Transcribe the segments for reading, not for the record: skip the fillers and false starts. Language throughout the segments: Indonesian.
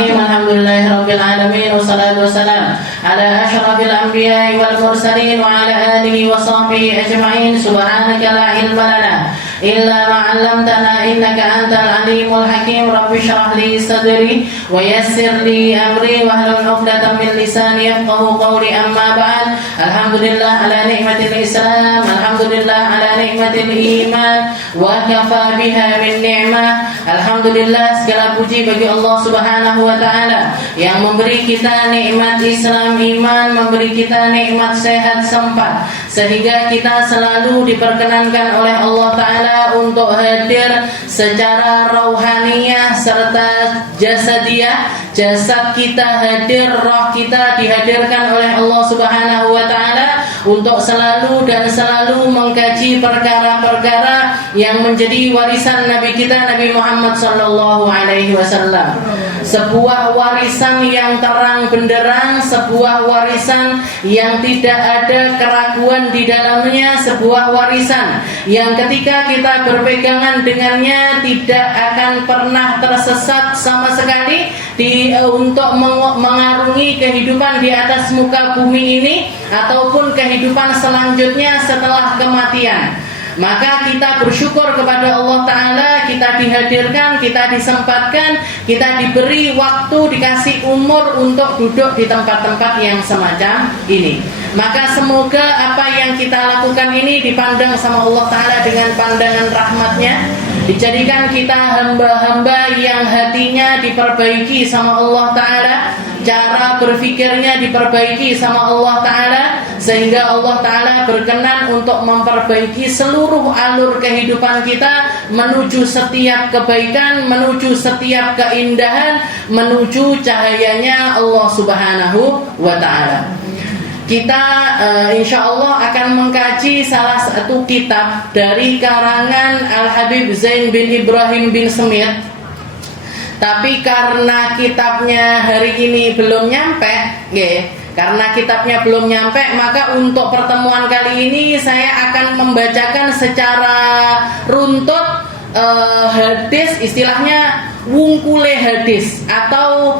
Bismillahirrahmanirrahim. Alhamdulillahirabbil alamin wassalatu wassalam ala asyrafil anbiya'i wal mursalin wa ala alihi wa sahbihi ajma'in. Subhanaka la ilma lana illa ma 'allamtana innaka antal alimul hakim. Rabbi shrah li sadri wa yassir li amri wahlul 'uqdatam min lisani yafqahu qawli. Amma ba'd. Alhamdulillah ala ni'matil Islam, alhamdulillah ala ni'matil iman wa kafa biha min ni'mah. Alhamdulillah, segala puji bagi Allah Subhanahu wa taala yang memberi kita nikmat Islam iman, memberi kita nikmat sehat sempat, sehingga kita selalu diperkenankan oleh Allah taala untuk hadir secara rauhaniyah serta jasadiyah. Jasad kita hadir, roh kita dihadirkan oleh Allah Subhanahu wa taala untuk selalu dan selalu mengkaji perkara-perkara yang menjadi warisan Nabi kita Nabi Muhammad sallallahu alaihi wasallam. Sebuah warisan yang terang benderang, sebuah warisan yang tidak ada keraguan di dalamnya, sebuah warisan yang ketika kita berpegangan dengannya tidak akan pernah tersesat sama sekali untuk mengarungi kehidupan di atas muka bumi ini ataupun kehidupan selanjutnya setelah kematian. Maka kita bersyukur kepada Allah Ta'ala, kita dihadirkan, kita disempatkan, kita diberi waktu, dikasih umur untuk duduk di tempat-tempat yang semacam ini. Maka semoga apa yang kita lakukan ini dipandang sama Allah Ta'ala dengan pandangan rahmatnya, dijadikan kita hamba-hamba yang hatinya diperbaiki sama Allah Ta'ala, cara berfikirnya diperbaiki sama Allah Ta'ala, sehingga Allah Ta'ala berkenan untuk memperbaiki seluruh alur kehidupan kita menuju setiap kebaikan, menuju setiap keindahan, menuju cahayanya Allah Subhanahu wa Ta'ala. Kita insya Allah akan mengkaji salah satu kitab dari karangan Al-Habib Zain bin Ibrahim bin Smith. Tapi karena kitabnya hari ini belum nyampe, karena kitabnya belum nyampe, maka untuk pertemuan kali ini saya akan membacakan secara runtut hadis, istilahnya wungkule hadis atau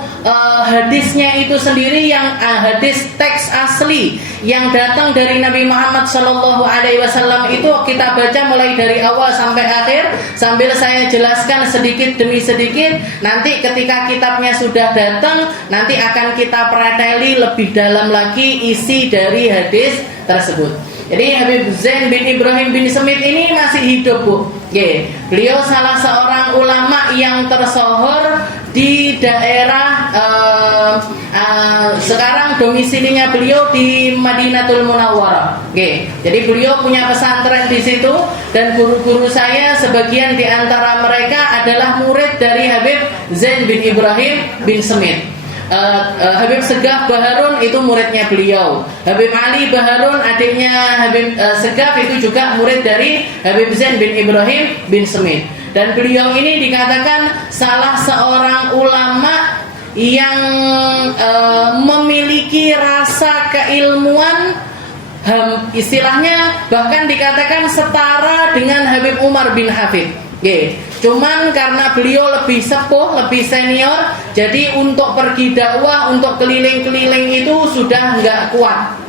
hadisnya itu sendiri yang hadis teks asli yang datang dari Nabi Muhammad sallallahu alaihi wasallam itu kita baca mulai dari awal sampai akhir sambil saya jelaskan sedikit demi sedikit. Nanti ketika kitabnya sudah datang, nanti akan kita preteli lebih dalam lagi isi dari hadis tersebut. Jadi Habib Zain bin Ibrahim bin Smith ini masih hidup, Bu. Beliau salah seorang ulama yang tersohor di daerah sekarang domisilinya beliau di Madinatul Munawwarah. Jadi beliau punya pesantren di situ dan guru-guru saya sebagian di antara mereka adalah murid dari Habib Zain bin Ibrahim bin Smith. Habib Segaf Baharun itu muridnya beliau. Habib Ali Baharun adiknya Habib Segaf itu juga murid dari Habib Zain bin Ibrahim bin Smith. Dan beliau ini dikatakan salah seorang ulama yang memiliki rasa keilmuan, istilahnya bahkan dikatakan setara dengan Habib Umar bin Hafid. Cuman karena beliau lebih sepuh, lebih senior, jadi untuk pergi dakwah, untuk keliling-keliling itu sudah nggak kuat.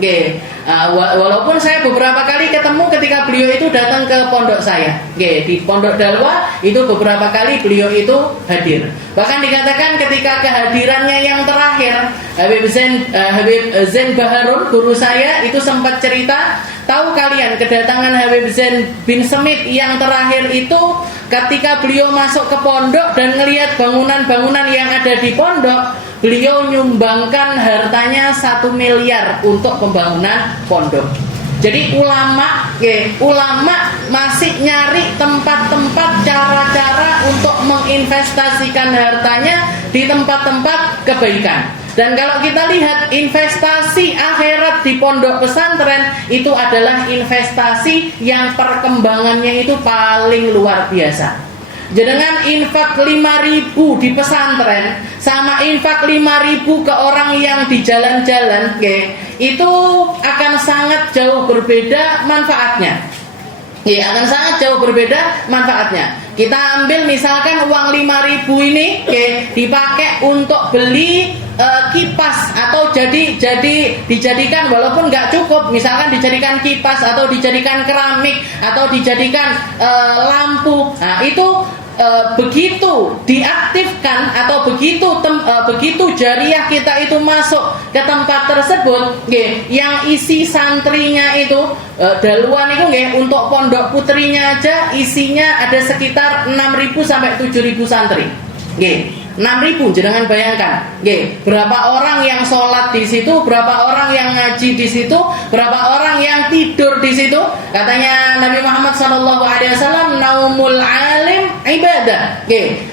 Walaupun saya beberapa kali ketemu ketika beliau itu datang ke pondok saya, di pondok Dalwa itu beberapa kali beliau itu hadir. Bahkan dikatakan ketika kehadirannya yang terakhir, Habib Zain Baharun guru saya itu sempat cerita, tahu kalian kedatangan Habib Zain bin Smith yang terakhir itu ketika beliau masuk ke pondok dan melihat bangunan-bangunan yang ada di pondok, beliau nyumbangkan hartanya 1 miliar untuk pembangunan pondok. Jadi ulama masih nyari tempat-tempat, cara-cara untuk menginvestasikan hartanya di tempat-tempat kebaikan. Dan kalau kita lihat investasi akhirat di pondok pesantren itu adalah investasi yang perkembangannya itu paling luar biasa. Dengan infak 5.000 di pesantren sama infak 5.000 ke orang yang di jalan-jalan, itu akan sangat jauh berbeda manfaatnya. Akan sangat jauh berbeda manfaatnya. Kita ambil misalkan uang 5.000 ini dipakai untuk beli kipas atau dijadikan, walaupun nggak cukup, misalkan dijadikan kipas atau dijadikan keramik atau dijadikan lampu. Nah, itu begitu diaktifkan atau begitu jariah kita itu masuk ke tempat tersebut, yang isi santrinya itu daluan itu untuk pondok putrinya aja isinya ada sekitar 6.000 sampai 7.000 santri. 6.000, jangan bayangkan, berapa orang yang sholat di situ, berapa orang yang ngaji di situ, berapa orang yang tidur di situ. Katanya Nabi Muhammad SAW, naumul alim ibadah.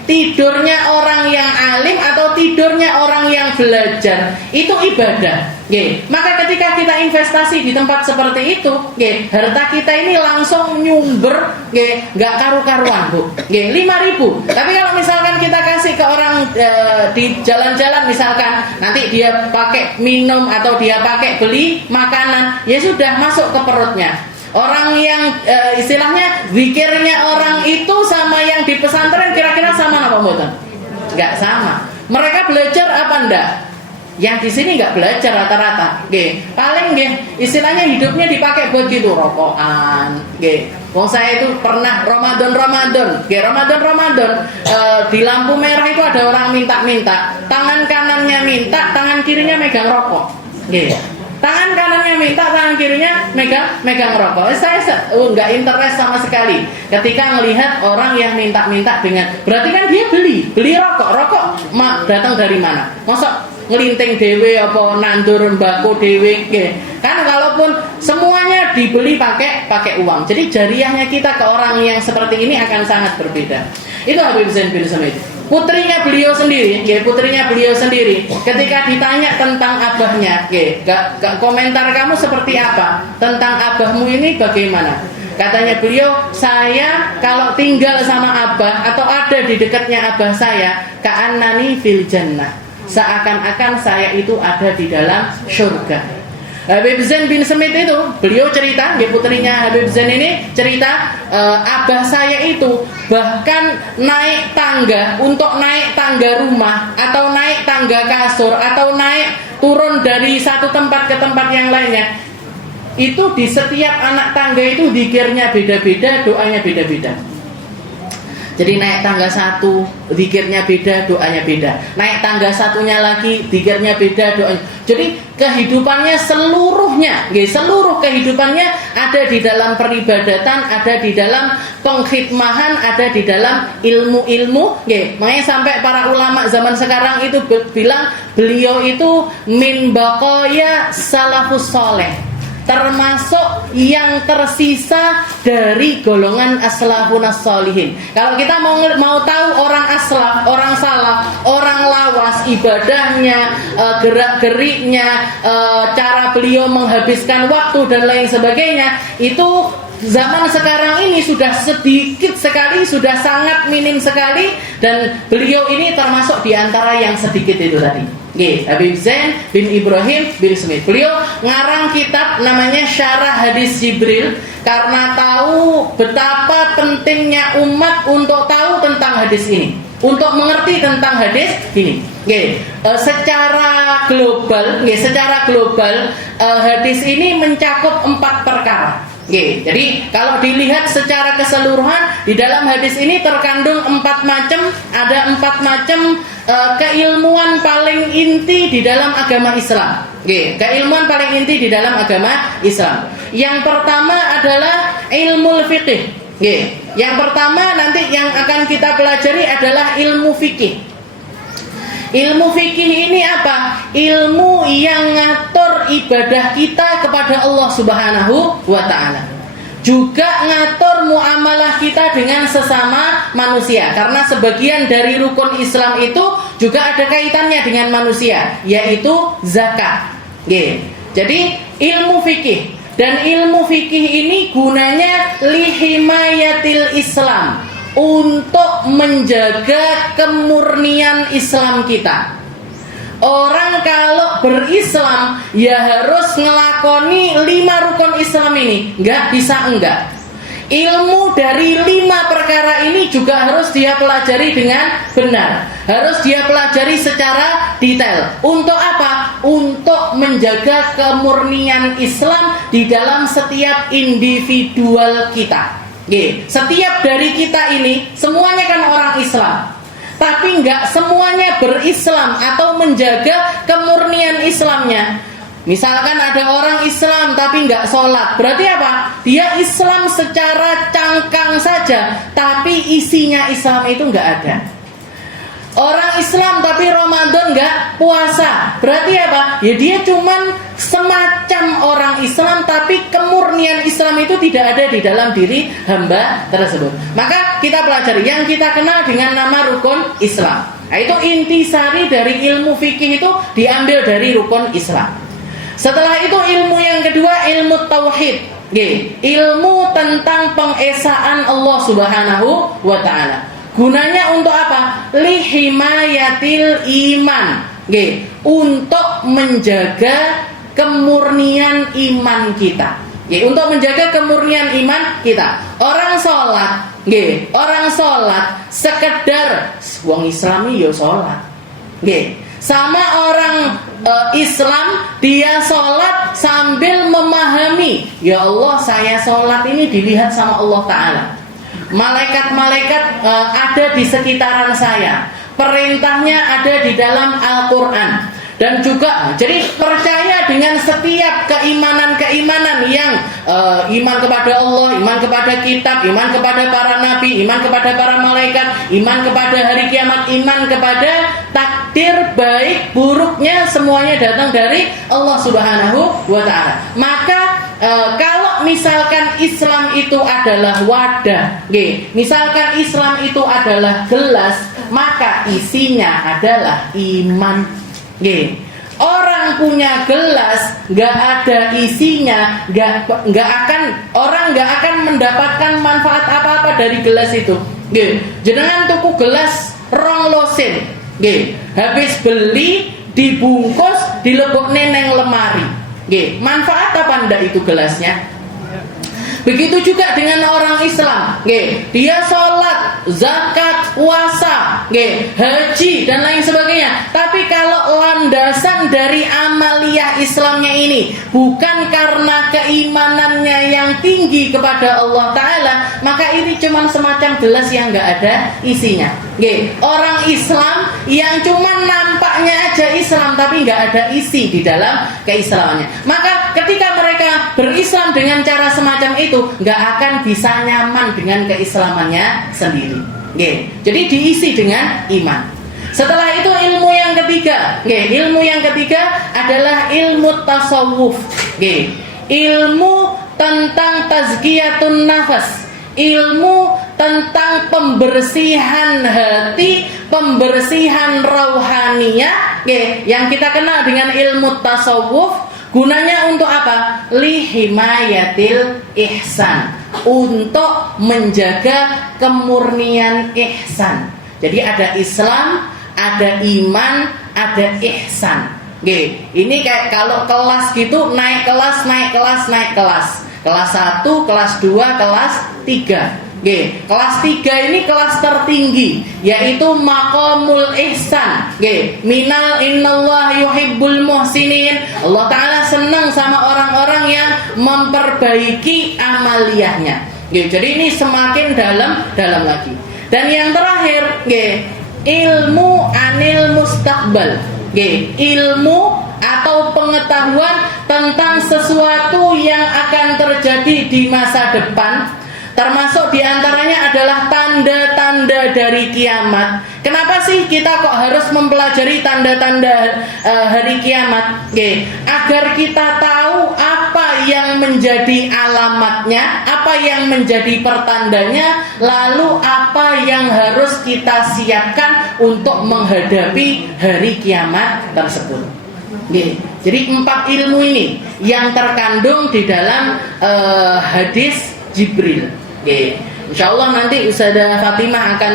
Tidurnya orang yang alim atau tidurnya orang yang belajar itu ibadah. Maka ketika kita investasi di tempat seperti itu, harta kita ini langsung nyumber, nggak karu-karuan, Bu. 5.000. Tapi kalau misalkan kita kasih ke orang di jalan-jalan, misalkan nanti dia pakai minum atau dia pakai beli makanan, ya sudah masuk ke perutnya. Orang yang istilahnya zikirnya orang itu sama yang di pesantren kira-kira sama apa mboten? Enggak sama. Mereka belajar apa enggak? Yang di sini nggak belajar rata-rata, paling istilahnya hidupnya dipakai buat gitu, rokokan, Wong saya itu pernah Ramadan, di lampu merah itu ada orang minta, tangan kanannya minta, tangan kirinya megang rokok, tangan kanannya minta, tangan kirinya megang rokok. Saya nggak interest sama sekali ketika melihat orang yang minta dengan, berarti kan dia beli rokok datang dari mana? Masa ngelinting dewe apa nandur mbako dewe, kan kalaupun semuanya dibeli pakai uang. Jadi jariahnya kita ke orang yang seperti ini akan sangat berbeda. Itu Habib Zain bin Samit. Putrinya beliau sendiri, ketika ditanya tentang abahnya, komentar kamu seperti apa tentang abahmu ini, bagaimana? Katanya beliau, saya kalau tinggal sama abah atau ada di dekatnya abah saya, ka'annani fil jannah, seakan-akan saya itu ada di dalam surga. Habib Zain bin Samit itu, beliau cerita, putrinya Habib Zain ini cerita, abah saya itu bahkan naik tangga, untuk naik tangga rumah atau naik tangga kasur atau naik turun dari satu tempat ke tempat yang lainnya, itu di setiap anak tangga itu zikirnya beda-beda, doanya beda-beda. Jadi naik tangga satu, zikirnya beda, doanya beda. Naik tangga satunya lagi, zikirnya beda, doanya. Jadi kehidupannya seluruhnya, seluruh kehidupannya ada di dalam peribadatan, ada di dalam pengkhidmahan, ada di dalam ilmu-ilmu. Makanya sampai para ulama zaman sekarang itu bilang beliau itu min baqaya salafus soleh, termasuk yang tersisa dari golongan aslafunas solihin. Kalau kita mau tahu orang aslaf, orang salaf, orang lawas, ibadahnya, gerak-geriknya, cara beliau menghabiskan waktu dan lain sebagainya, itu zaman sekarang ini sudah sedikit sekali, sudah sangat minim sekali, dan beliau ini termasuk di antara yang sedikit itu tadi. Habib Zain bin Ibrahim bin Samit. Beliau ngarang kitab namanya Syarah Hadis Jibril karena tahu betapa pentingnya umat untuk tahu tentang hadis ini, untuk mengerti tentang hadis ini. Secara global, hadis ini mencakup 4 perkara. Jadi kalau dilihat secara keseluruhan, di dalam hadis ini terkandung 4 macam, ada 4 macam keilmuan paling inti di dalam agama Islam. Keilmuan paling inti di dalam agama Islam. Yang pertama adalah ilmu fiqih. Yang pertama nanti yang akan kita pelajari adalah ilmu fikih. Ilmu fikih ini apa? Ilmu yang ngatur ibadah kita kepada Allah Subhanahu wa ta'ala. Juga ngatur muamalah kita dengan sesama manusia. Karena sebagian dari rukun Islam itu juga ada kaitannya dengan manusia, yaitu zakat. Jadi ilmu fikih. Dan ilmu fikih ini gunanya lihimayatil Islam, untuk menjaga kemurnian Islam kita. Orang kalau berislam ya harus ngelakoni 5 rukun Islam ini, nggak bisa enggak. ilmu dari 5 perkara ini juga harus dia pelajari dengan benar, harus dia pelajari secara detail. Untuk apa? Untuk menjaga kemurnian Islam di dalam setiap individual kita. Setiap dari kita ini semuanya kan orang Islam, tapi nggak semuanya berislam atau menjaga kemurnian Islamnya. Misalkan ada orang Islam tapi nggak sholat, berarti apa? Dia Islam secara cangkang saja, tapi isinya Islam itu nggak ada. Orang Islam tapi Ramadan nggak puasa, berarti apa? Ya dia cuman semacam orang Islam, tapi kemurnian Islam itu tidak ada di dalam diri hamba tersebut. Maka kita pelajari yang kita kenal dengan nama rukun Islam. Nah, itu intisari dari ilmu fikih, itu diambil dari rukun Islam. Setelah itu ilmu yang kedua, ilmu tauhid. Ilmu tentang pengesaan Allah Subhanahu wa ta'ala. Gunanya untuk apa? Lihimayatil iman. Untuk menjaga kemurnian iman kita. Untuk menjaga kemurnian iman kita. Orang sholat, orang sholat sekedar wong Islami ya sholat. Sama orang Islam, dia sholat sambil memahami, ya Allah, saya sholat ini dilihat sama Allah Ta'ala. Malaikat-malaikat ada di sekitaran saya, perintahnya ada di dalam Al-Quran. Dan juga jadi percaya dengan setiap keimanan-keimanan yang iman kepada Allah, iman kepada kitab, iman kepada para nabi, iman kepada para malaikat, iman kepada hari kiamat, iman kepada takdir baik buruknya, semuanya datang dari Allah Subhanahu wa ta'ala. Maka kalau misalkan Islam itu adalah wadah, misalkan Islam itu adalah gelas, maka isinya adalah iman. Orang punya gelas nggak ada isinya, orang nggak akan mendapatkan manfaat apa-apa dari gelas itu. Jenengan tuku gelas rong losin, habis beli dibungkus dilebokne neng lemari, manfaat apa ndak itu gelasnya? Begitu juga dengan orang Islam, dia sholat, zakat, puasa, haji dan lain sebagainya. Tapi kalau landasan dari amaliyah Islamnya ini bukan karena keimanannya yang tinggi kepada Allah Ta'ala, maka ini cuma semacam gelas yang gak ada isinya. Orang Islam yang cuma nampaknya aja Islam tapi gak ada isi di dalam keislamannya. Maka ketika mereka berislam dengan cara semacam itu, nggak akan bisa nyaman dengan keislamannya sendiri. Jadi diisi dengan iman. Setelah itu ilmu yang ketiga, ilmu yang ketiga adalah ilmu tasawuf. Ilmu tentang tazkiyatun nafas, ilmu tentang pembersihan hati, pembersihan rauhaniyah, yang kita kenal dengan ilmu tasawuf. Gunanya untuk apa? Lihimayatil ihsan, untuk menjaga kemurnian ihsan. Jadi ada Islam, ada iman, ada ihsan. Ini kayak kalau kelas gitu, naik kelas, naik kelas, naik kelas. Kelas 1, kelas 2, kelas 3. Kelas 3 ini kelas tertinggi, yaitu maqamul ihsan. Minal innallah yuhibbul muhsinin. Allah Ta'ala senang sama orang-orang yang memperbaiki amaliyahnya. Jadi ini semakin dalam lagi. Dan yang terakhir, ilmu anil mustaqbal. Ilmu atau pengetahuan tentang sesuatu yang akan terjadi di masa depan. Termasuk diantaranya adalah tanda-tanda dari kiamat. Kenapa sih kita kok harus mempelajari tanda-tanda hari kiamat? Agar kita tahu apa yang menjadi alamatnya, apa yang menjadi pertandanya, lalu apa yang harus kita siapkan untuk menghadapi hari kiamat tersebut. Jadi 4 ilmu ini yang terkandung di dalam hadis Jibril. Insyaallah nanti Ustazah Fatimah akan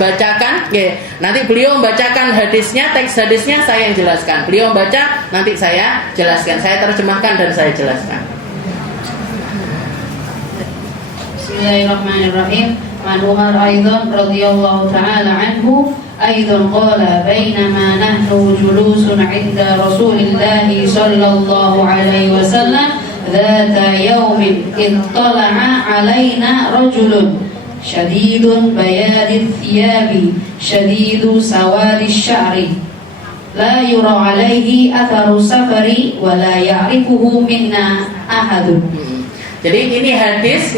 membacakan. Nanti beliau membacakan hadisnya, teks hadisnya saya yang jelaskan. Beliau membaca, nanti saya jelaskan. Saya terjemahkan dan saya jelaskan. Bismillahirrahmanirrahim. An Umar aidan radhiyallahu ta'ala anhu aidan qala bainama nahnu julusun 'inda Rasulillah sallallahu alaihi wasallam dhata yawmin ittala'a 'alaina rajulun syadidun bayadith thiyabi syadidu sawadis sya'ri la yura 'alaihi atharu safari wa la ya'rifuhu minna ahadun. Jadi ini hadis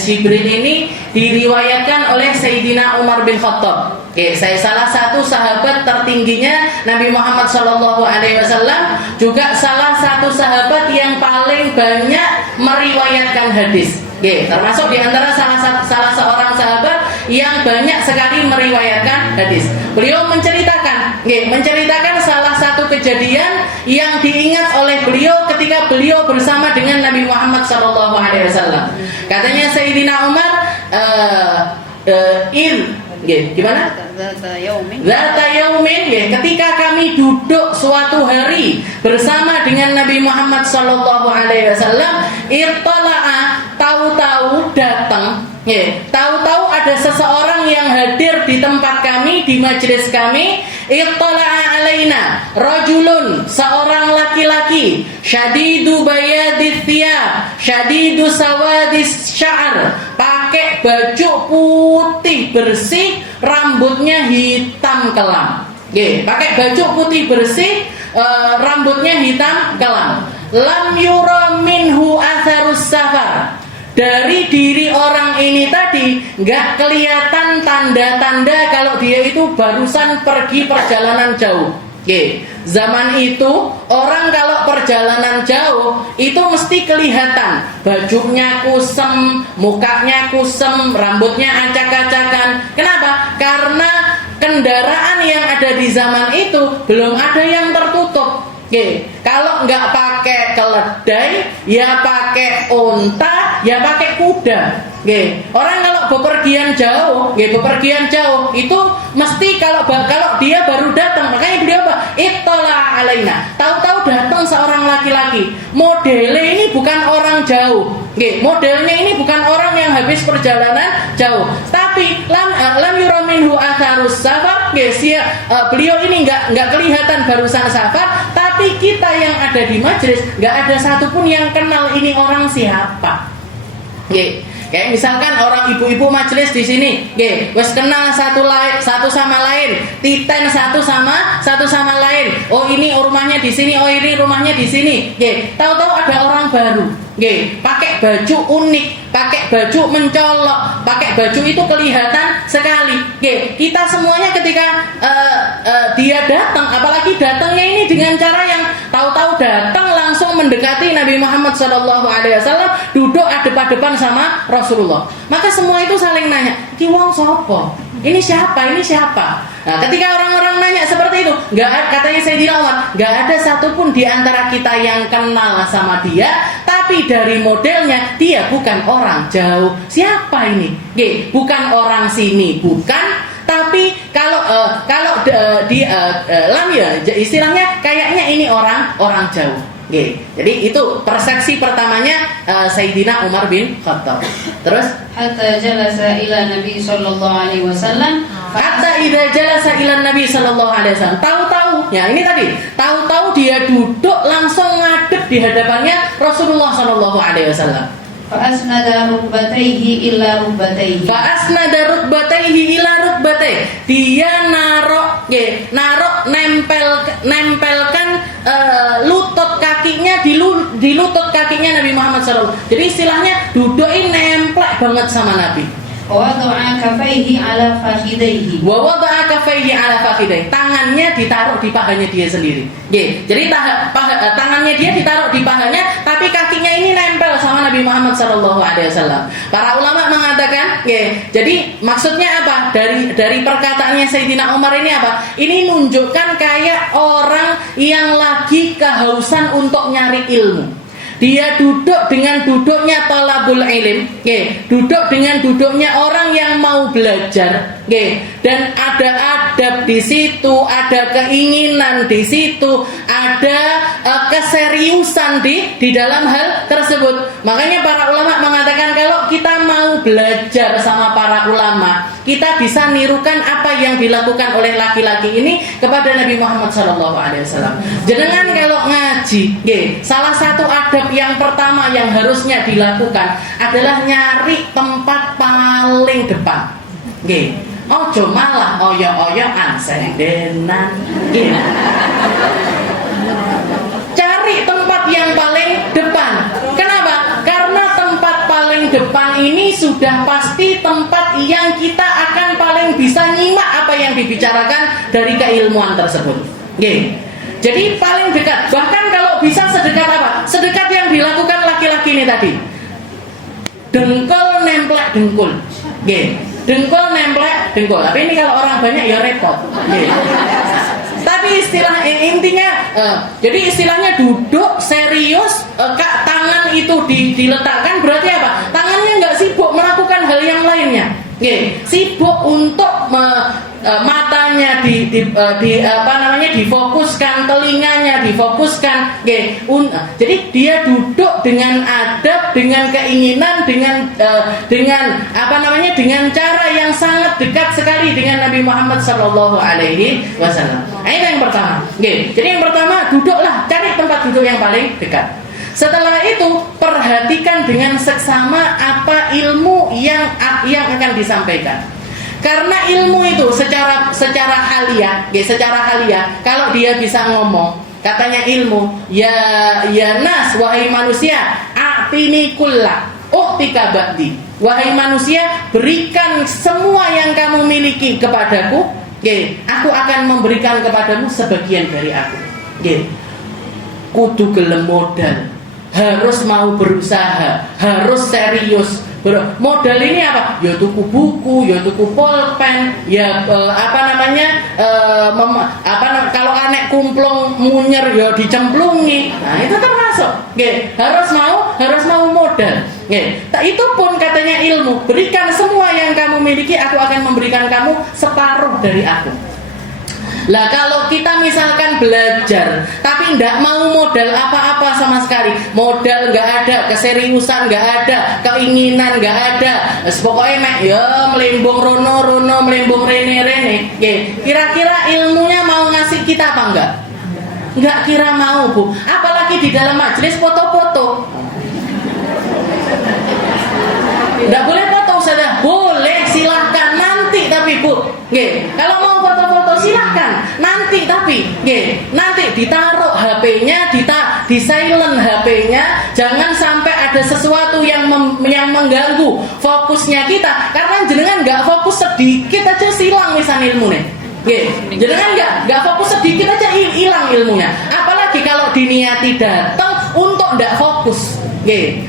Jibril ini diriwayatkan oleh Sayyidina Umar bin Khattab. Saya salah satu sahabat tertingginya Nabi Muhammad SAW, juga salah satu sahabat yang paling banyak meriwayatkan hadis. Termasuk di antara salah seorang sahabat yang banyak sekali meriwayatkan hadis. Beliau menceritakan salah satu kejadian yang diingat oleh beliau ketika beliau bersama dengan Nabi Muhammad SAW. Katanya Sayyidina Umar, gimana? Zata yaumin, ketika kami duduk suatu hari bersama dengan Nabi Muhammad SAW, irtala'a, tahu-tahu datang, tahu-tahu ada seseorang yang hadir di tempat kami, di majelis kami. Irtala'a alaina rajulun, seorang laki-laki, syadidu bayadith thiyab, syadidu sawadis sya'ar, pakai baju putih bersih, rambutnya hitam kelam. Pakai baju putih bersih, rambutnya hitam kelam. Lam yura minhu atharus safar, dari diri orang ini tadi nggak kelihatan tanda-tanda kalau dia itu barusan pergi perjalanan jauh. Zaman itu orang kalau perjalanan jauh itu mesti kelihatan bajunya kusem, mukanya kusem, rambutnya acak-acakan. Kenapa? Karena kendaraan yang ada di zaman itu belum ada yang tertutup. Kalau nggak pakai keledai, ya pakai unta, ya pakai kuda. Orang kalau bepergian jauh itu mesti kalau dia baru datang, makanya beliau apa? Ittala alaina. Tahu-tahu datang seorang laki-laki. Modelnya ini bukan orang jauh. Modelnya ini bukan orang yang habis perjalanan jauh. Tapi lam yura minhu atharus safar. Beliau ini nggak kelihatan barusan safar, tapi kita yang ada di majelis nggak ada satupun yang kenal ini orang siapa. Kayak misalkan orang ibu-ibu majelis di sini, wes kenal satu sama lain, titen satu sama lain. Oh ini rumahnya di sini, oh ini rumahnya di sini. Tahu-tahu ada orang baru, pakai baju unik, pakai baju mencolok, pakai baju itu kelihatan sekali. Kita semuanya ketika dia datang, apalagi datangnya ini dengan cara yang tahu-tahu datang langsung mendekati Nabi Muhammad SAW, duduk adep-adepan sama Rasulullah. Maka semua itu saling nanya, "Ki wong sapa? Ini siapa? Ini siapa?" Nah, ketika orang-orang nanya seperti itu, katanya Sayyidina Umar, nggak ada satupun di antara kita yang kenal sama dia, tapi dari modelnya dia bukan orang jauh. Siapa ini? Bukan orang sini, bukan. Tapi kalau istilahnya kayaknya ini orang jauh. Jadi itu persepsi pertamanya Sayyidina Umar bin Khattab. Terus Hatta jalasa ila Nabi sallallahu alaihi wasallam. Hatta idza jalasa ila Nabi sallallahu alaihi wasallam. Tahu-tahu, ya ini tadi. Tahu-tahu dia duduk langsung ngadep di hadapannya Rasulullah sallallahu alaihi wasallam. Fa'asnada rukbatayhi ila rukbatayhi. Dia nempelkan lutut kakinya di lutut kakinya Nabi Muhammad SAW. Jadi istilahnya duduk ini nemplek banget sama Nabi. Wa wada'a kafaihi ala fakhidaihi. Tangannya ditaruh di pahanya dia sendiri. Jadi tangannya dia ditaruh di pahanya, tapi kakinya ini nempel sama Nabi Muhammad SAW. Para ulama mengatakan, jadi maksudnya apa? Dari perkataannya Sayyidina Umar ini apa? Ini nunjukkan kayak orang yang lagi kehausan untuk nyari ilmu. Dia duduk dengan duduknya talabul ilm, duduk dengan duduknya orang yang mau belajar, dan ada adab di situ, ada keinginan di situ, ada keseriusan di dalam hal tersebut. Makanya para ulama mengatakan kalau kita mau belajar sama para ulama, kita bisa nirukan apa yang dilakukan oleh laki-laki ini kepada Nabi Muhammad SAW. Jenengan kalau ngaji, salah satu adab yang pertama yang harusnya dilakukan adalah nyari tempat paling depan. Ojo malah oyok-oyokan sendenan. Cari tempat yang paling depan. Kenapa? Karena tempat paling depan ini sudah pasti tempat yang kita akan paling bisa nyimak apa yang dibicarakan dari keilmuan tersebut. Jadi paling dekat. Bahkan kalau bisa sedekat apa? Sedekat yang dilakukan laki-laki ini tadi. Dengkul nemplek dengkul. Dengkul nemplek dengkul. Tapi ini kalau orang banyak ya repot. Tapi istilah intinya, jadi istilahnya duduk serius, tangan itu diletakkan, berarti apa? Tangannya nggak sibuk melakukan hal yang lainnya, sibuk untuk matanya difokuskan, telinganya difokuskan, jadi dia duduk dengan adab, dengan keinginan, dengan cara yang sangat dekat sekali dengan Nabi Muhammad SAW. Nah, itu yang pertama. Jadi yang pertama, duduklah, cari tempat duduk yang paling dekat. Setelah itu, perhatikan dengan seksama apa ilmu yang akan disampaikan. Karena ilmu itu secara haliah, kalau dia bisa ngomong, katanya ilmu, ya nas, wahai manusia, a'tini kulla u'tika ba'di. Wahai manusia, berikan semua yang kamu miliki kepadaku, aku akan memberikan kepadamu sebagian dari aku. Kudu gelem modal, harus mau berusaha, harus serius. Modal ini apa? Ya tuku buku, ya tuku pulpen, ya kalau anek kumplung munyer ya dicemplungi. Nah, itu termasuk. Harus mau modal. Itu pun katanya ilmu. Berikan semua yang kamu miliki, aku akan memberikan kamu separuh dari aku. Lah kalau kita misalkan belajar tapi tidak mau modal apa-apa sama sekali, modal nggak ada, keseriusan nggak ada, keinginan nggak ada, pokoknya melembung rono melembung rene, kira-kira ilmunya mau ngasih kita apa enggak? Nggak kira mau, Bu. Apalagi di dalam majelis foto-foto. Nggak boleh foto, Ustazah? Boleh, silahkan nanti tapi Bu. Kalau mau foto-foto silahkan nanti tapi nanti ditaruh HP-nya, di silent HP-nya, jangan sampai ada sesuatu yang mengganggu fokusnya kita. Karena jenengan nggak fokus sedikit aja silang misalnya ilmu nih. Jenengan nggak fokus sedikit aja hilang ilmunya. Apalagi kalau diniati datang untuk nggak fokus.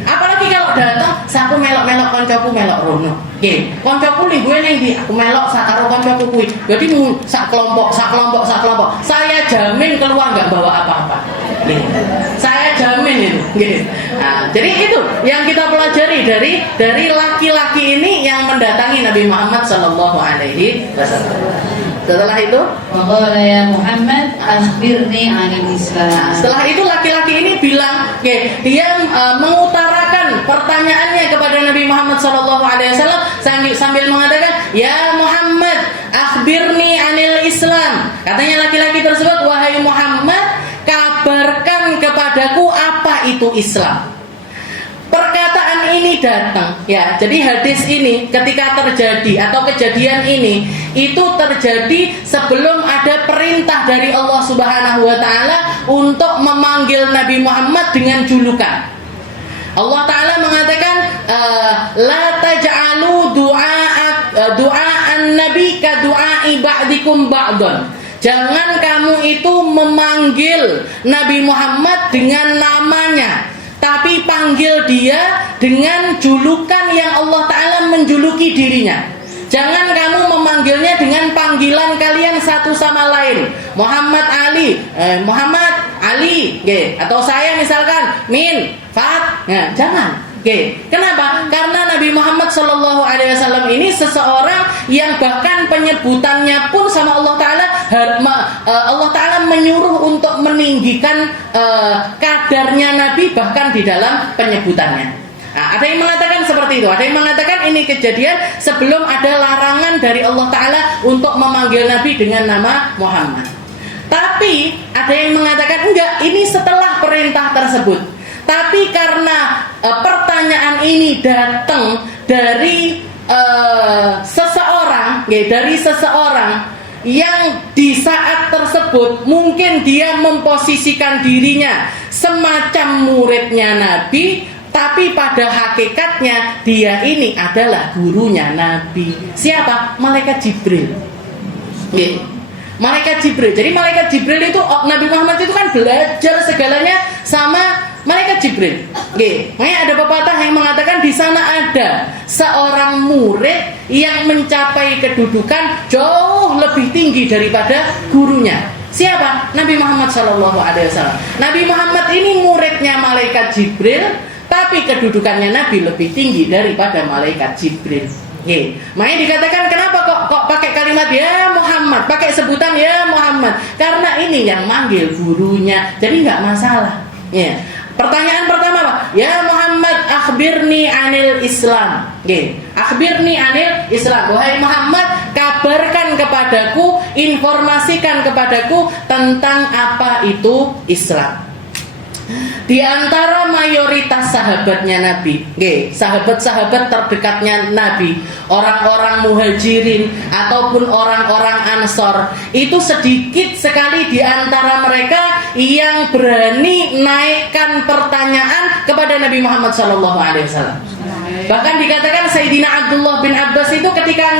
Apalagi kalau datang, saku melok koncoku melok rono. Koncoku li gue ning aku melok sak karo koncoku kuwi. Berarti sak kelompok. Saya jamin keluar nggak bawa apa-apa. Saya jamin itu. Nah, jadi itu yang kita pelajari dari laki-laki ini yang mendatangi Nabi Muhammad SAW. Setelah itu, Waqala ya Muhammad, akhbirni 'anil Islam. Setelah itu laki-laki ini bilang, dia mengutarakan pertanyaannya kepada Nabi Muhammad SAW sambil mengatakan, ya Muhammad, akhbirni 'anil Islam. Katanya laki-laki tersebut, wahai Muhammad, kabarkan kepadaku apa itu Islam. Perkataan ini datang, ya. Jadi hadis ini ketika terjadi atau kejadian ini itu terjadi sebelum ada perintah dari Allah Subhanahu wa taala untuk memanggil Nabi Muhammad dengan julukan. Allah taala mengatakan la taj'alu du'aan nabi ka du'ai ba'dikum ba'dun. Jangan kamu itu memanggil Nabi Muhammad dengan namanya, tapi panggil dia dengan julukan yang Allah Ta'ala menjuluki dirinya. Jangan kamu memanggilnya dengan panggilan kalian satu sama lain. Muhammad Ali, atau saya misalkan Min, Fat. Ya, jangan. Kenapa? Karena Nabi Muhammad SAW ini seseorang yang bahkan penyebutannya pun sama Allah Ta'ala, Allah Ta'ala menyuruh untuk meninggikan kadarnya Nabi bahkan di dalam penyebutannya. Nah, ada yang mengatakan seperti itu, ada yang mengatakan ini kejadian sebelum ada larangan dari Allah Ta'ala untuk memanggil Nabi dengan nama Muhammad. Tapi ada yang mengatakan enggak, ini setelah perintah tersebut. Tapi karena pertanyaan ini datang dari seseorang, dari seseorang yang di saat tersebut mungkin dia memposisikan dirinya semacam muridnya Nabi, tapi pada hakikatnya dia ini adalah gurunya Nabi. Siapa? Malaikat Jibril. Malaikat Jibril. Jadi malaikat Jibril itu, Nabi Muhammad itu kan belajar segalanya sama malaikat Jibril. Makanya ada pepatah yang mengatakan di sana ada seorang murid yang mencapai kedudukan jauh lebih tinggi daripada gurunya. Siapa? Nabi Muhammad SAW. Nabi Muhammad ini muridnya malaikat Jibril, tapi kedudukannya Nabi lebih tinggi daripada malaikat Jibril. Makanya dikatakan kenapa kok pakai kalimat ya Muhammad, pakai sebutan ya Muhammad, karena ini yang manggil gurunya, jadi nggak masalah. Pertanyaan pertama apa? Ya Muhammad, akhbirni anil Islam. Akhbirni anil Islam. Wahai Muhammad, kabarkan kepadaku, informasikan kepadaku tentang apa itu Islam. Di antara mayoritas sahabatnya Nabi, sahabat-sahabat terdekatnya Nabi, orang-orang muhajirin ataupun orang-orang ansor, itu sedikit sekali di antara mereka yang berani naikkan pertanyaan kepada Nabi Muhammad SAW. Bahkan dikatakan Sayyidina Abdullah bin Abbas itu ketika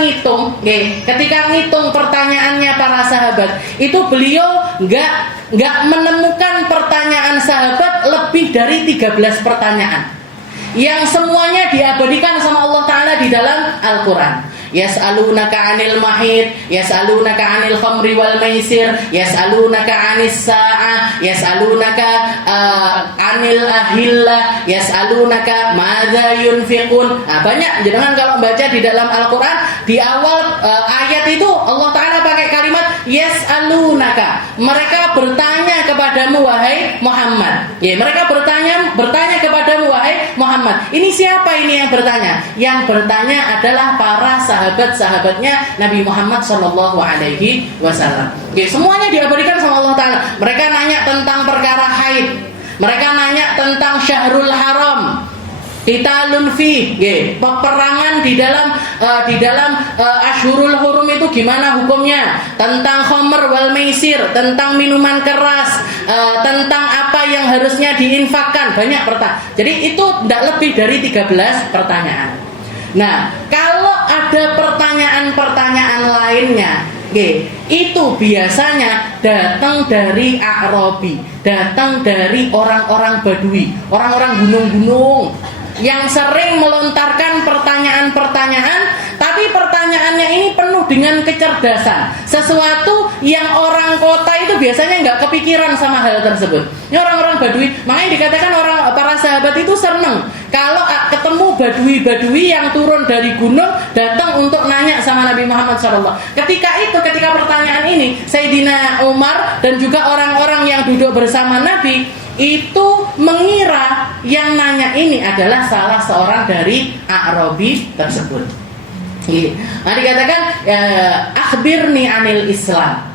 ngitung pertanyaannya para sahabat, itu beliau nggak menemukan pertanyaan sahabat lebih dari 13 pertanyaan yang semuanya diabadikan sama Allah Ta'ala di dalam Al-Quran. Yas'alunaka 'anil mahid, yas'alunaka 'anil khamri wal maisir, yas'alunaka 'anis sa'ah, yas'alunaka 'anil ahillah, yas'alunaka madza yunfiqun. Banyak jangan kalau baca di dalam Al-Qur'an di awal ayat itu Allah Taala pakai kalimat yas'alunaka. Mereka bertanya kepadamu wahai Muhammad. Mereka bertanya kepadamu wahai Muhammad. Ini siapa ini yang bertanya? Yang bertanya adalah para sahabat-sahabatnya Nabi Muhammad SAW. Semuanya diabadikan sama Allah Ta'ala. Mereka nanya tentang perkara haid, mereka nanya tentang syahrul haram, qitalun fi, peperangan di dalam ashurul hurum itu gimana hukumnya, tentang khamr wal maisir, tentang minuman keras, tentang apa yang harusnya diinfakkan. Banyak pertanyaan. Jadi itu tidak lebih dari 13 pertanyaan. Nah, kalau ada pertanyaan-pertanyaan lainnya, itu biasanya datang dari A'rabi, datang dari orang-orang Badui, orang-orang gunung-gunung yang sering melontarkan pertanyaan-pertanyaan, tapi pertanyaannya ini penuh dengan kecerdasan, sesuatu yang orang kota itu biasanya nggak kepikiran sama hal tersebut. Ini orang-orang Badui, makanya dikatakan para sahabat itu seneng kalau ketemu Badui-Badui yang turun dari gunung datang untuk nanya sama Nabi Muhammad SAW. Ketika pertanyaan ini, Sayyidina Umar dan juga orang-orang yang duduk bersama Nabi itu mengira yang nanya ini adalah salah seorang dari A'rabi tersebut. Nah, dikatakan akhbirni anil Islam.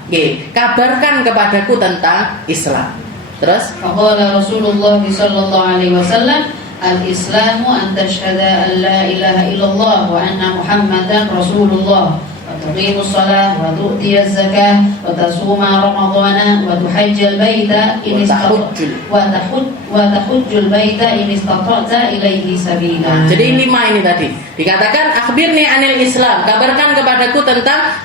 Kabarkan kepadaku tentang Islam. Terus faqala Rasulullah sallallahu alaihi wasallam, al-Islamu an tashhada an la ilaha illallah wa anna Muhammadan Rasulullah wa tuqimus shalah wa tu'tiyaz zakah wa tasuma ramadhana wa tuhajjal baita in tahujjul baita in istata'ta ilaihi sabila. Jadi 5 ini tadi. Dikatakan akhbirni anil Islam, kabarkan kepadaku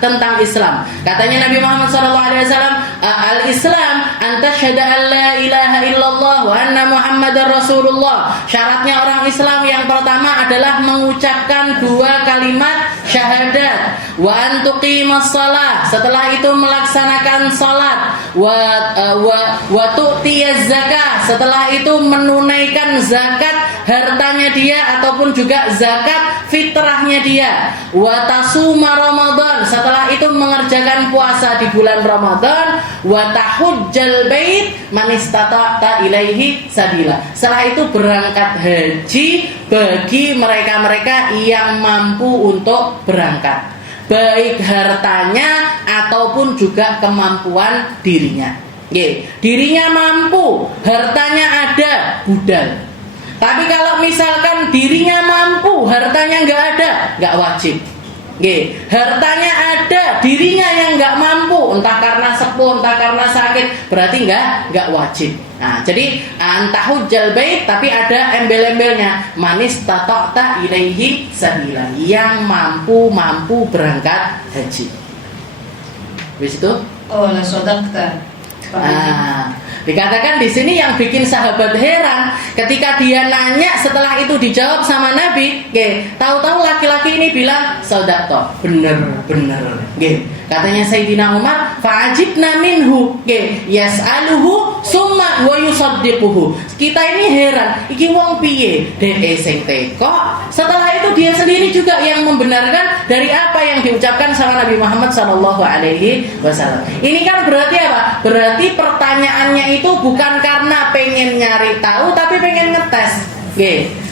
tentang Islam. Katanya Nabi Muhammad SAW, al-Islam an tashhada an la ilaha illallah wa anna Muhammadar Rasulullah. Syaratnya orang Islam yang pertama adalah mengucapkan 2 kalimat syahadat, wa an tuqimas shalah, setelah itu melaksanakan salat, wa tu'tiyaz zakah, setelah itu menunaikan zakat hartanya dia ataupun juga zakat fitrahnya dia, wa tasuma Ramadan, setelah itu mengerjakan puasa di bulan Ramadan, wa tahujjal bait man istata'ta ilaihi sabila. Setelah itu berangkat haji bagi mereka-mereka yang mampu untuk berangkat, baik hartanya ataupun juga kemampuan dirinya. Dirinya mampu, hartanya ada, budal. Tapi kalau misalkan dirinya mampu, hartanya nggak ada, nggak wajib. Hartanya ada, dirinya yang nggak mampu, entah karena sepuh, entah karena sakit, berarti nggak wajib. Nah, jadi antahujjal bait, tapi ada embel-embelnya, manis tatokta ilaihi sabila, yang mampu berangkat haji. Habis itu? Oh, la sodakta. Dikatakan di sini yang bikin sahabat heran ketika dia nanya, setelah itu dijawab sama Nabi, tahu-tahu laki-laki ini bilang sodakto, bener. Katanya Sayyidina Umar, fa'ajibna minhu, yas'aluhu summa wa yusaddiquhu. Kita ini heran, iki wong piye? Sing teko. Setelah itu dia sendiri juga yang membenarkan dari apa yang diucapkan sama Nabi Muhammad SAW. Ini kan berarti apa? Berarti pertanyaannya itu bukan karena pengen nyari tahu, tapi pengen ngetes.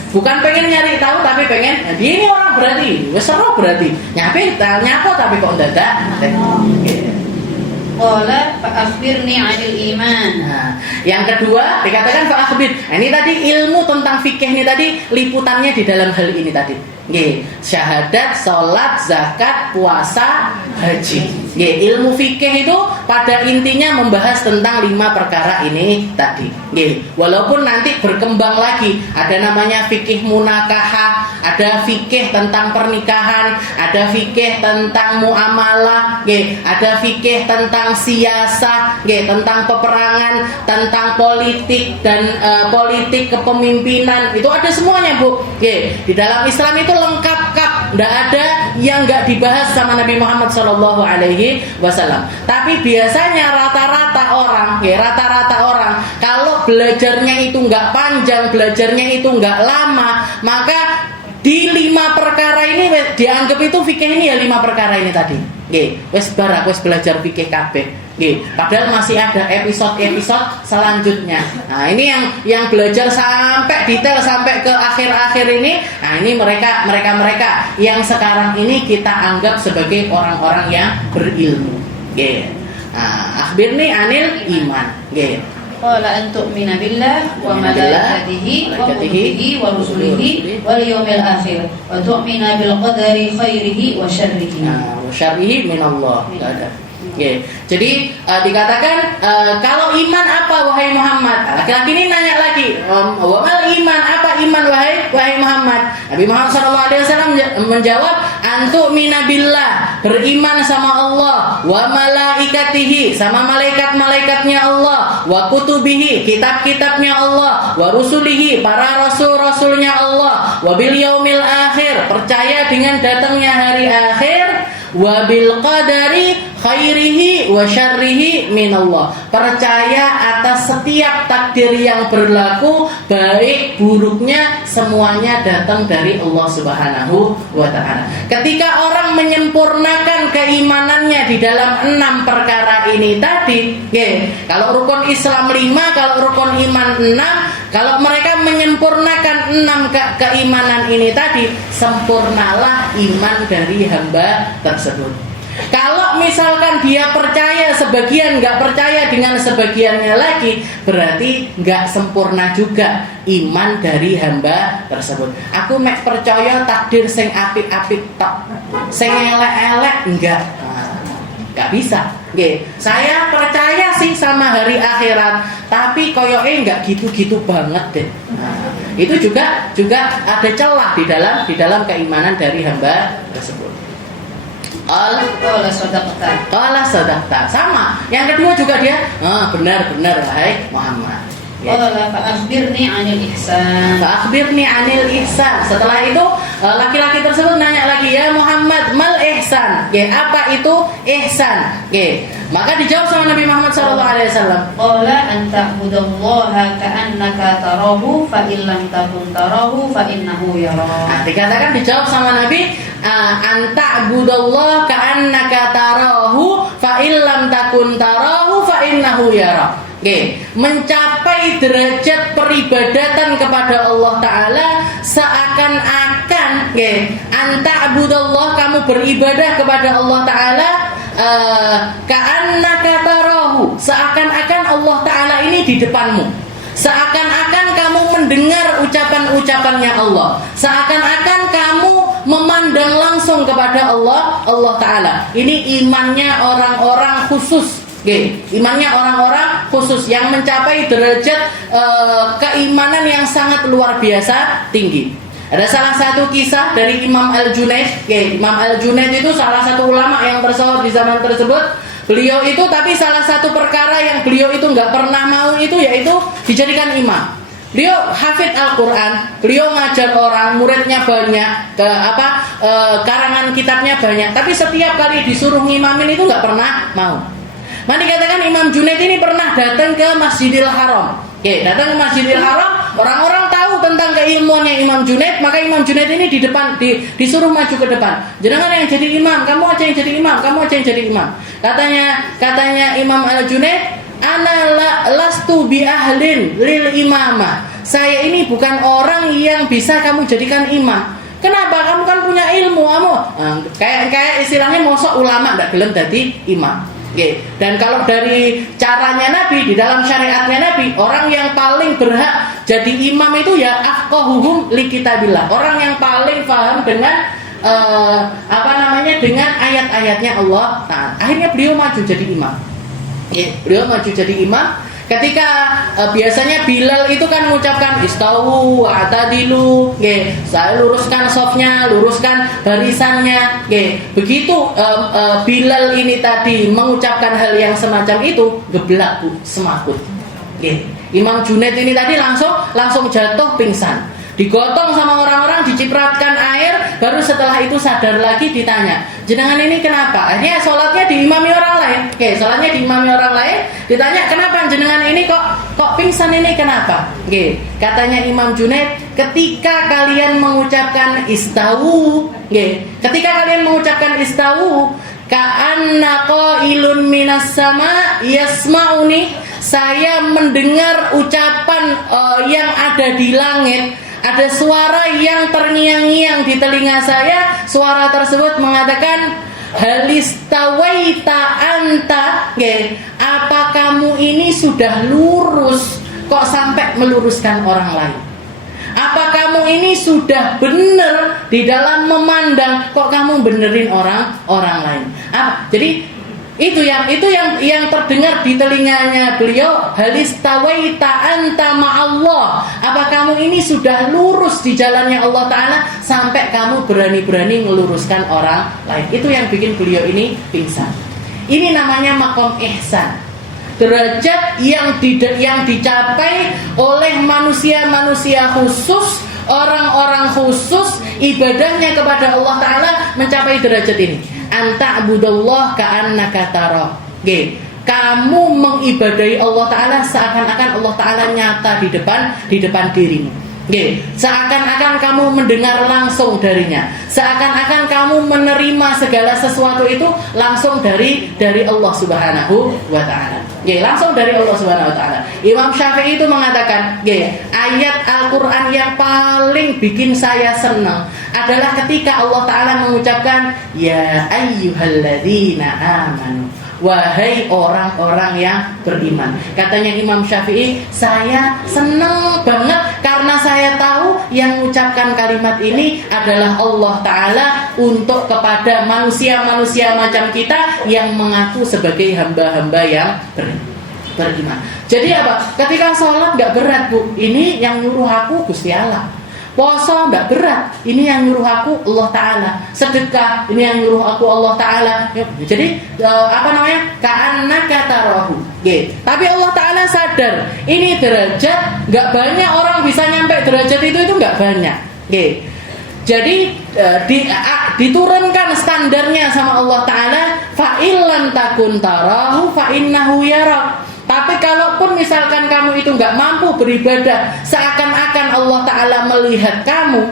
Bukan pengen nyari tahu tapi pengen, dia ini orang berarti, seru berarti. Nyapa tapi kok dadak. Qala fa akhbirni 'anil iman. Nah, yang kedua dikatakan fa akhbir. Ini tadi ilmu tentang fikih ini tadi liputannya di dalam hal ini tadi. Syahadat, salat, zakat, puasa, haji. Ilmu fikih itu pada intinya membahas tentang 5 perkara ini tadi. Walaupun nanti berkembang lagi, ada namanya fikih munakahah, ada fikih tentang pernikahan, ada fikih tentang muamalah, ada fikih tentang siasah, tentang peperangan, tentang politik dan politik kepemimpinan. Itu ada semuanya, Bu. Di dalam Islam itu lengkap, tidak ada yang nggak dibahas sama Nabi Muhammad SAW. Tapi biasanya rata-rata orang kalau belajarnya itu nggak panjang, belajarnya itu nggak lama, maka di 5 perkara ini dianggap itu fikih ini ya 5 perkara ini tadi. Wes belajar fikih kabeh. Padahal masih ada episode-episode selanjutnya. Nah, ini yang belajar sampai detail sampai ke akhir-akhir ini. Nah, ini mereka yang sekarang ini kita anggap sebagai orang-orang yang berilmu. Akhbirni anil iman. Qala an tu'mina billah wa malaikatihi wa kutubihi wa rusulihi wal yawmil akhir wa tu'mina bil qadari khairihi wa syarrihi. Wa syarrihi minallah. Enggak ada. Jadi dikatakan kalau iman apa wahai Muhammad? Laki-laki ini nanya lagi, wa mal iman, apa iman wahai Muhammad? Nabi Muhammad SAW menjawab, antu minabillah, beriman sama Allah, wa malaikatihi, sama malaikat-malaikatnya Allah, wa kutubihi, kitab-kitabnya Allah, wa rusulihi, para rasul-rasulnya Allah, wa bil yaumil akhir, percaya dengan datangnya hari akhir, wa bil qadari khairihi wa syarrihi minallah, percaya atas setiap takdir yang berlaku, baik buruknya semuanya datang dari Allah Subhanahu wa ta'ala. Ketika orang menyempurnakan keimanannya di dalam 6 perkara ini tadi, kalau rukun Islam 5, kalau rukun iman 6, kalau mereka menyempurnakan 6 keimanan ini tadi, sempurnalah iman dari hamba tersebut. Kalau misalkan dia percaya sebagian, nggak percaya dengan sebagiannya lagi, berarti nggak sempurna juga iman dari hamba tersebut. Aku mek percaya takdir sing apik-apik tok, sing elek-elek enggak. Nggak bisa. Saya percaya sih sama hari akhirat, tapi koyoke nggak gitu-gitu banget deh. Itu juga ada celah di dalam keimanan dari hamba tersebut. Qala sadaqta. Sama. Yang kedua juga dia, benar wahai Muhammad. Qala fa akhbirni 'anil ihsan. Setelah itu laki-laki tersebut nanya lagi, ya Muhammad, mal ihsan? Apa itu ihsan? Maka dijawab sama Nabi Muhammad SAW. Qala an ta'budallaha ka'annaka tarahu fa in lam takun tarahu fa innahu yarak. Nah, dikatakan dijawab sama Nabi, an ta'budallaha ka'annaka tarahu fa in lam takun tarahu fa innahu yarak. Oke, mencapai derajat peribadatan kepada Allah Ta'ala seakan-akan, an ta'budallaha, kamu beribadah kepada Allah Ta'ala, ka'annaka tarahu, seakan-akan Allah Ta'ala ini di depanmu, seakan-akan kamu mendengar ucapan-ucapannya Allah, seakan-akan kamu memandang langsung kepada Allah Ta'ala. Ini imannya orang-orang khusus. Imannya orang-orang khusus yang mencapai derajat keimanan yang sangat luar biasa tinggi. Ada salah satu kisah dari Imam Al-Junaid. Imam Al-Junaid itu salah satu ulama yang bersahabat di zaman tersebut. Beliau itu, tapi salah satu perkara yang beliau itu nggak pernah mau itu yaitu dijadikan imam. Beliau hafid Al-Quran, beliau ngajar orang, muridnya banyak, karangan kitabnya banyak, tapi setiap kali disuruh ngimamin itu nggak pernah mau. Nah, dikatakan Imam Junaid ini pernah datang ke Masjidil Haram. Datang ke Masjidil Haram, orang-orang tahu tentang keilmuannya Imam Junaid, maka Imam Junaid ini di depan disuruh maju ke depan. Jangan yang jadi imam, kamu aja yang jadi imam, kamu aja yang jadi imam. Katanya Imam Al-Junaid, ana lastu bi ahlin lil imamah. Saya ini bukan orang yang bisa kamu jadikan imam. Kenapa? Kamu kan punya ilmu, kamu. Kayak istilahnya mosok ulama ndak gelem dadi imam. Dan kalau dari caranya Nabi, di dalam syariatnya Nabi, orang yang paling berhak jadi imam itu ya afqahuhum li kitabillah, orang yang paling paham dengan dengan ayat-ayatnya Allah. Nah, akhirnya beliau maju jadi imam. Beliau maju jadi imam. Ketika biasanya Bilal itu kan mengucapkan istawu atadilu, saya luruskan sofnya, luruskan barisannya, begitu Bilal ini tadi mengucapkan hal yang semacam itu, geblak semakut. Imam Junaid ini tadi langsung jatuh pingsan, digotong sama orang-orang, dicipratkan air, baru setelah itu sadar lagi, ditanya, jenengan ini kenapa? Akhirnya sholatnya diimami orang lain. Sholatnya diimami orang lain, ditanya, kenapa jenengan ini kok pingsan ini kenapa? Katanya Imam Junaid, ketika kalian mengucapkan istawu, ka'anna qailun minas sama yasma'uni, saya mendengar ucapan yang ada di langit. Ada suara yang terngiang-ngiang di telinga saya. Suara tersebut mengatakan, halistawaita anta, apa kamu ini sudah lurus kok sampai meluruskan orang lain? Apa kamu ini sudah benar di dalam memandang kok kamu benerin orang lain? Jadi itu yang terdengar di telinganya beliau, halistawaita anta ma'allah, apa kamu ini sudah lurus di jalannya Allah Ta'ala sampai kamu berani-berani meluruskan orang lain. Itu yang bikin beliau ini pingsan. Ini namanya maqam ihsan, derajat yang dicapai oleh manusia-manusia khusus, orang-orang khusus, ibadahnya kepada Allah Ta'ala mencapai derajat ini. Anta abudallah ka'annaka tarah. Kamu mengibadahi Allah Ta'ala seakan-akan Allah Ta'ala nyata di depan dirimu. Seakan-akan kamu mendengar langsung darinya, seakan-akan kamu menerima segala sesuatu itu langsung dari Allah Subhanahu wa Ta'ala. Langsung dari Allah Subhanahu wa Ta'ala. Imam Syafi'i itu mengatakan, ayat Al-Quran yang paling bikin saya senang adalah ketika Allah Ta'ala mengucapkan, ya ayyuhalladzina amanu, wahai orang-orang yang beriman. Katanya Imam Syafi'i, saya senang banget karena saya tahu yang mengucapkan kalimat ini adalah Allah Ta'ala untuk kepada manusia-manusia macam kita yang mengaku sebagai hamba-hamba yang beriman. Jadi apa? Ketika sholat gak berat, Bu, ini yang nyuruh aku Gusti Allah. Puasa enggak berat, ini yang nyuruh aku Allah Ta'ala. Sedekah, ini yang nyuruh aku Allah Ta'ala. Jadi ka'annaka tarahu. Tapi Allah Ta'ala sadar, ini derajat, enggak banyak orang bisa nyampe derajat itu enggak banyak. Jadi diturunkan standarnya sama Allah Ta'ala, fa illam takun tarahu fa innahu yarak. Tapi kalaupun misalkan kamu itu nggak mampu beribadah seakan-akan Allah Ta'ala melihat kamu,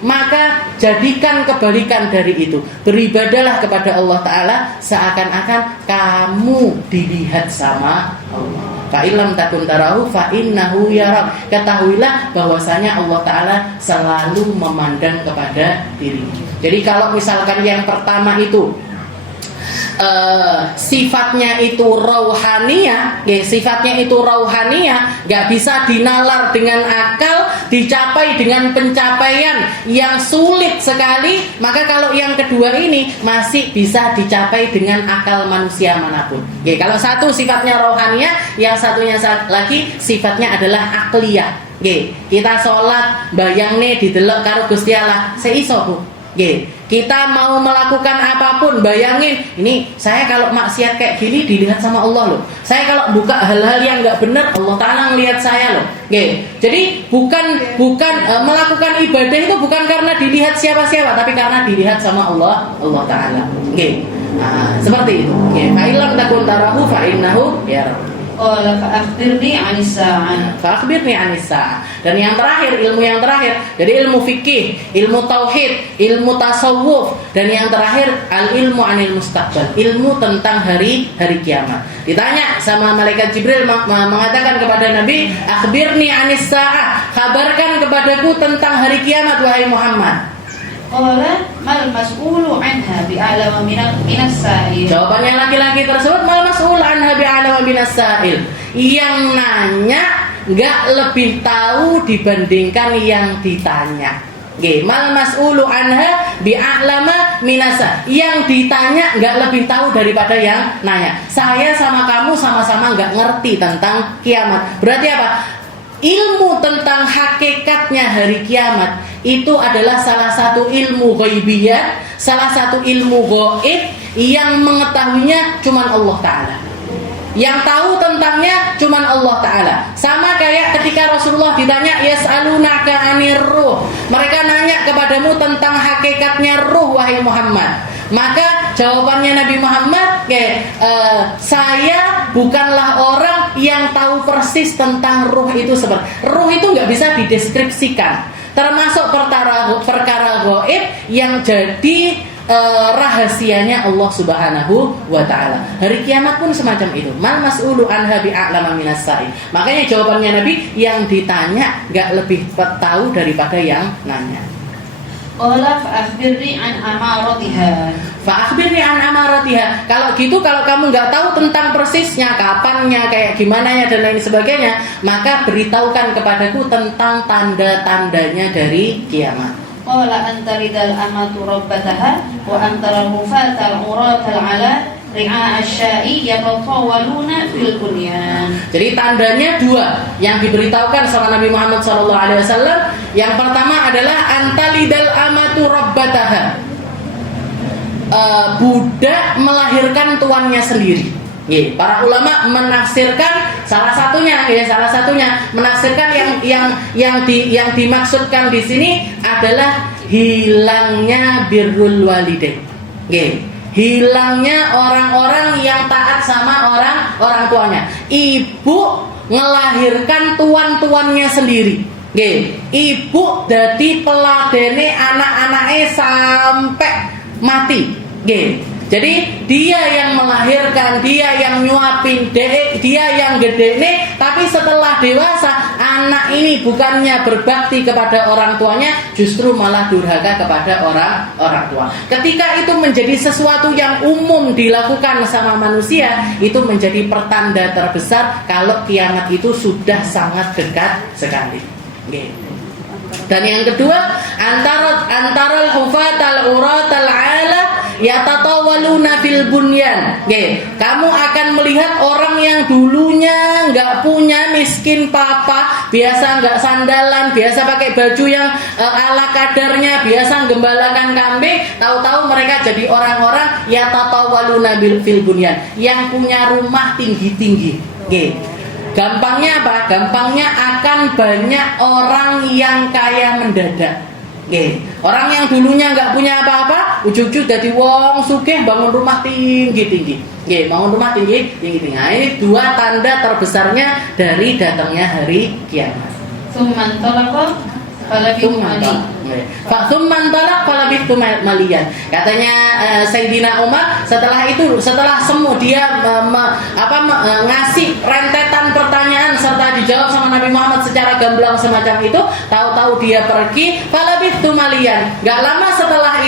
maka jadikan kebalikan dari itu. Beribadahlah kepada Allah Ta'ala seakan-akan kamu dilihat sama Allah. Fa illam takun tarahu fa innahu yarak. Ketahuilah bahwasanya Allah Ta'ala selalu memandang kepada dirimu. Jadi kalau misalkan yang pertama itu sifatnya itu rauhaniyah, sifatnya itu rauhaniyah, nggak bisa dinalar dengan akal, dicapai dengan pencapaian yang sulit sekali. Maka kalau yang kedua ini masih bisa dicapai dengan akal manusia manapun. Kalau satu sifatnya rauhaniyah, yang satunya lagi sifatnya adalah akliyah. Kita sholat bayang nih didelok karo Gusti Allah seiso Bu. Kita mau melakukan apapun, bayangin ini saya kalau maksiat kayak gini dilihat sama Allah loh. Saya kalau buka hal-hal yang nggak benar, Allah Ta'ala ngelihat saya loh. Jadi bukan melakukan ibadah itu bukan karena dilihat siapa-siapa, tapi karena dilihat sama Allah Ta'ala. Seperti itu. Fa illam takun tarahu fa innahu yara. Qala fa akhbirni 'anis sa'ah. Fa akhbirni 'anis sa'ah. Dan yang terakhir, ilmu yang terakhir, jadi ilmu fikih, ilmu tauhid, ilmu tasawuf, dan yang terakhir al-ilmu 'anil mustaqbal, ilmu tentang hari kiamat. Ditanya sama malaikat Jibril mengatakan kepada Nabi, akhbirni 'anis sa'ah, kabarkan kepadaku tentang hari kiamat wahai Muhammad. Qala mal mas'ulu anha bi'alama minas sa'il. Jawabannya laki-laki tersebut, mal mas'ul anha bi'alama minas sa'il. Yang nanya nggak lebih tahu dibandingkan yang ditanya. Mal mas'ulu anha bi'alama minas sa'il. Yang ditanya nggak lebih tahu daripada yang nanya. Saya sama kamu sama-sama nggak ngerti tentang kiamat. Berarti apa? Ilmu tentang hakikatnya hari kiamat itu adalah salah satu ilmu ghaibiyat, salah satu ilmu gaib yang mengetahuinya cuman Allah Ta'ala. Yang tahu tentangnya cuman Allah Ta'ala. Sama kayak ketika Rasulullah ditanya yas'alunaka 'anir ruh, mereka nanya kepadamu tentang hakikatnya ruh wahai Muhammad. Maka jawabannya Nabi Muhammad, saya bukanlah orang yang tahu persis tentang ruh itu seperti. Ruh itu nggak bisa dideskripsikan, termasuk perkara gaib yang jadi rahasianya Allah Subhanahu wa Ta'ala. Hari kiamat pun semacam itu. Mal mas'ulu anha bi'a'lama minas sa'il. Makanya jawabannya Nabi, yang ditanya nggak lebih tahu daripada yang nanya. Qala fa akhbirni an amaratiha. Fa akhbirni an amaratiha. Kalau gitu, kalau kamu nggak tahu tentang persisnya, kapannya, kayak gimana ya dan lain sebagainya, maka beritahukan kepadaku tentang tanda-tandanya dari kiamat. Qala antaridal amatu rabbataha wa antaral hufatal uratal ala ri'a asya'i yatatawaluna fil bunyan. Jadi tandanya dua yang diberitahukan sama Nabi Muhammad SAW. Yang pertama adalah antalidal amatu rabbataha, budak melahirkan tuannya sendiri. Para ulama menafsirkan salah satunya menafsirkan yang dimaksudkan di sini adalah hilangnya birrul walidain. Hilangnya orang-orang yang taat sama orang tuanya. Ibu ngelahirkan tuan-tuannya sendiri. Ibu dadi peladene anak-anake sampai mati. Jadi dia yang melahirkan, dia yang nyuapin, dia yang gedene. Tapi setelah dewasa, anak ini bukannya berbakti kepada orang tuanya, justru malah durhaka kepada orang tua. Ketika itu menjadi sesuatu yang umum dilakukan sama manusia, itu menjadi pertanda terbesar kalau kiamat itu sudah sangat dekat sekali. Dan yang kedua, antara hufatal uratal ala yatatawaluna fil bunyan. Kamu akan melihat orang yang dulunya nggak punya, miskin papa, biasa nggak sandalan, biasa pakai baju yang ala kadarnya, biasa gembalakan kambing, tahu-tahu mereka jadi orang-orang yatatawaluna fil bunyan, yang punya rumah tinggi-tinggi. Gampangnya apa? Gampangnya akan banyak orang yang kaya mendadak. Nggih. Orang yang dulunya nggak punya apa-apa, ujug-ujug dadi wong sugih bangun rumah tinggi-tinggi. Nggih, bangun rumah tinggi-tinggi. Nah, ini dua tanda terbesarnya dari datangnya hari kiamat. Tsumman talaqa falabithu maliyan. Fathumman talaq falabithu maliyan. Katanya Sayyidina Umar, setelah semu dia ngasih rentetan pertanyaan serta dijawab sama Nabi Muhammad secara gamblang semacam itu, tahu-tahu dia pergi falabithu maliyan. Gak lama setelah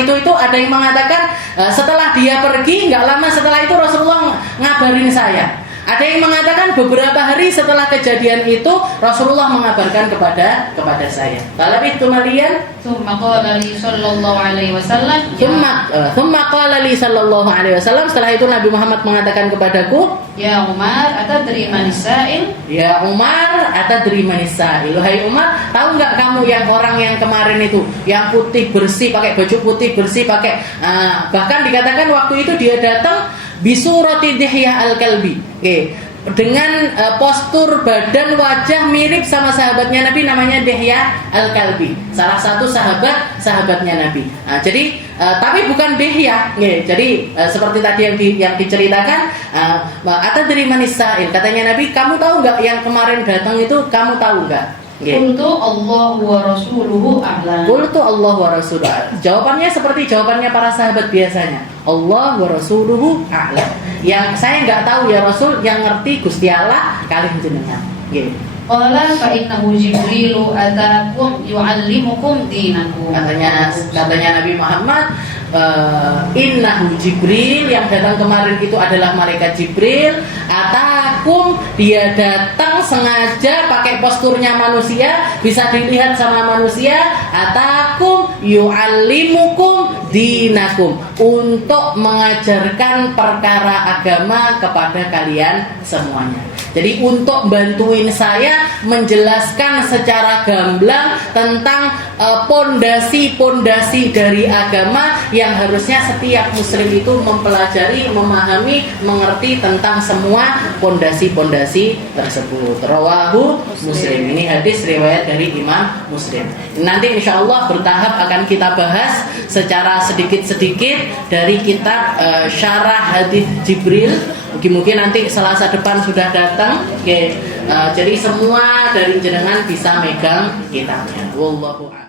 itu ada yang mengatakan setelah dia pergi, gak lama setelah itu Rasulullah ngabarin saya. Ada yang mengatakan beberapa hari setelah kejadian itu Rasulullah mengabarkan kepada saya. Falabithu maliyan, Tsumma qala li sallallahu alaihi wasallam, thumma qala li sallallahu alaihi wasallam, setelah itu Nabi Muhammad mengatakan kepadaku, ya Umar, atadri manis sa'il? Ya Umar, atadri manis sa'il? Hai Umar, tahu nggak kamu yang orang yang kemarin itu, yang putih bersih, pakai baju putih bersih, pakai bahkan dikatakan waktu itu dia datang bisurati Dihyah al-Kalbi. Dengan postur badan wajah mirip sama sahabatnya Nabi namanya Dihyah al-Kalbi, salah satu sahabatnya Nabi. Jadi tapi bukan Dihyah. Jadi seperti tadi yang diceritakan, atadri manis sa'il, katanya Nabi, kamu tahu nggak yang kemarin datang itu, kamu tahu nggak? Qultu Allah wa rasuluhu a'lam. Qultu Allah wa rasuluhu a'lam. Jawabannya seperti jawabannya para sahabat biasanya. Allah wa rasuluhu a'lam. Yang saya nggak tahu ya Rasul, yang ngerti Gusti Allah kalih jenengan. Nggih. Qala fa innahu Jibrilu atakum yu'allimukum dinakum. Katanya Nabi Muhammad, innahu Jibril, yang datang kemarin itu adalah malaikat Jibril. Atakum, dia datang sengaja pakai posturnya manusia, bisa dilihat sama manusia. Atakum yu'allimukum dinakum, untuk mengajarkan perkara agama kepada kalian semuanya. Jadi untuk bantuin saya menjelaskan secara gamblang tentang pondasi-pondasi dari agama yang harusnya setiap muslim itu mempelajari, memahami, mengerti tentang semua pondasi-pondasi tersebut. Rawahu Muslim. Ini hadis riwayat dari Imam Muslim. Nanti insya Allah bertahap akan kita bahas secara sedikit-sedikit dari kitab Syarah Hadis Jibril. Mungkin nanti Selasa depan sudah datang. Jadi semua dari jenengan bisa megang kitabnya. Wallahu a'lam.